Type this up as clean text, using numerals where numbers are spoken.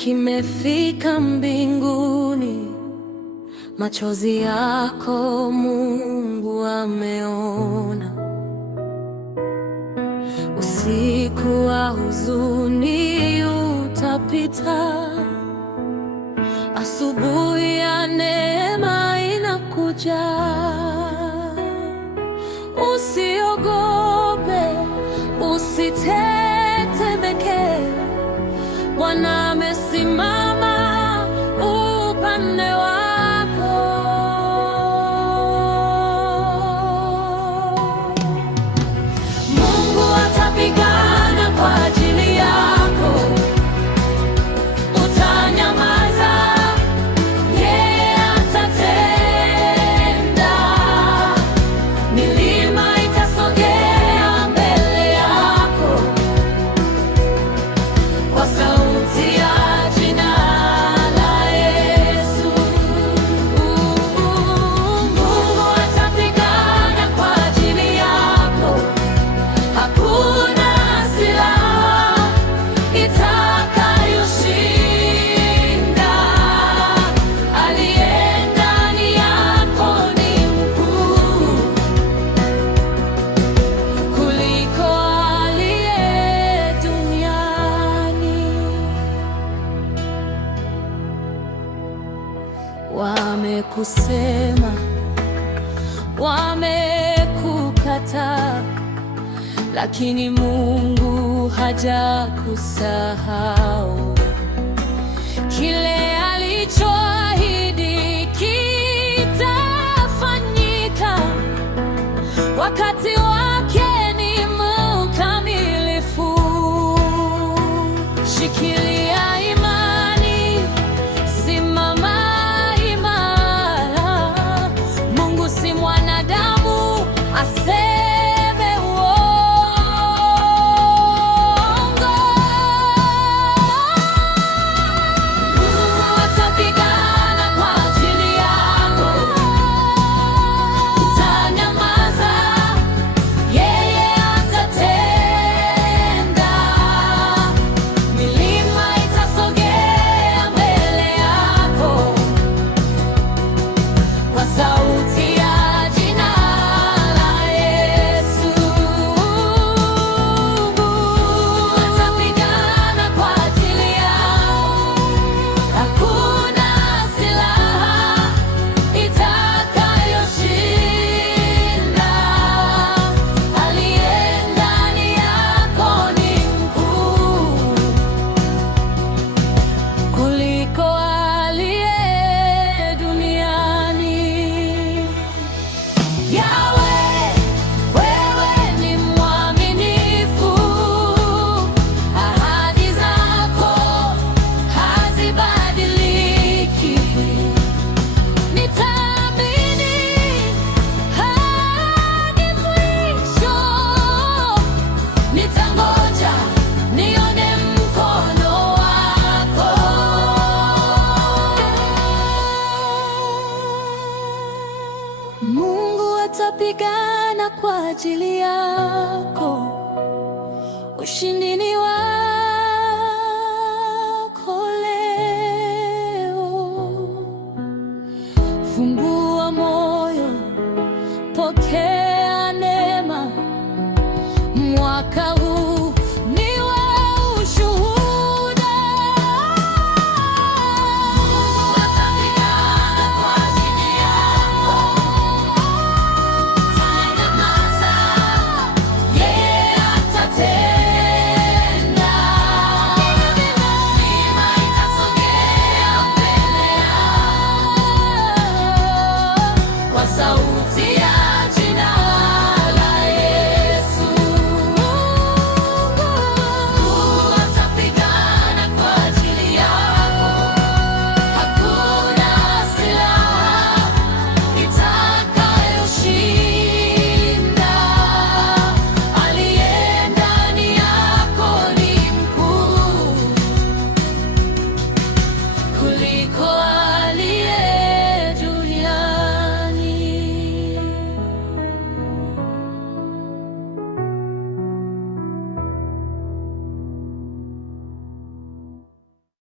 kimefika mbinguni, machozi yako Mungu ameona. Usiku wa huzuni utapita, asubuhi ya neema inakuja. Usiogope, usitetemeke, Bwana amesimama upande wako. Mungu atapigana kwa ajili yako, utanyamaza, yeye atatenda. Milima itasogea mbele yako kwa sauti ya jina la Yesu. Mungu atapigana kwa ajili yako, hakuna silaha itakayoshinda. Aliye ndani yako ni mkuu kuliko aliye duniani. Wamekusema, wamekukataa, lakini Mungu hajakusahau. Kile alichoahidi kitafanyika, wakati wake ni mkamilifu. Shikilia imani, simama imara. Mungu si mwanadamu aseme uongo. Mungu atapigana kwa ajili yako, utanyamaza, yeye atatenda. Milima itasogea mbele yako kwa sauti ya jina la Yesu. Mungu atapigana kwa ajili yako, hakuna silaha itakayoshinda. Aliye ndani yako ni mkuu kuliko aliye duniani. Yahweh, wewe ni mwaminifu, ahadi zako hazibadiliki. Nitaamini hadi mwisho, nitangoja nione mkono wako. Mungu atapigana kwa ajili yako, ushindi ni wako.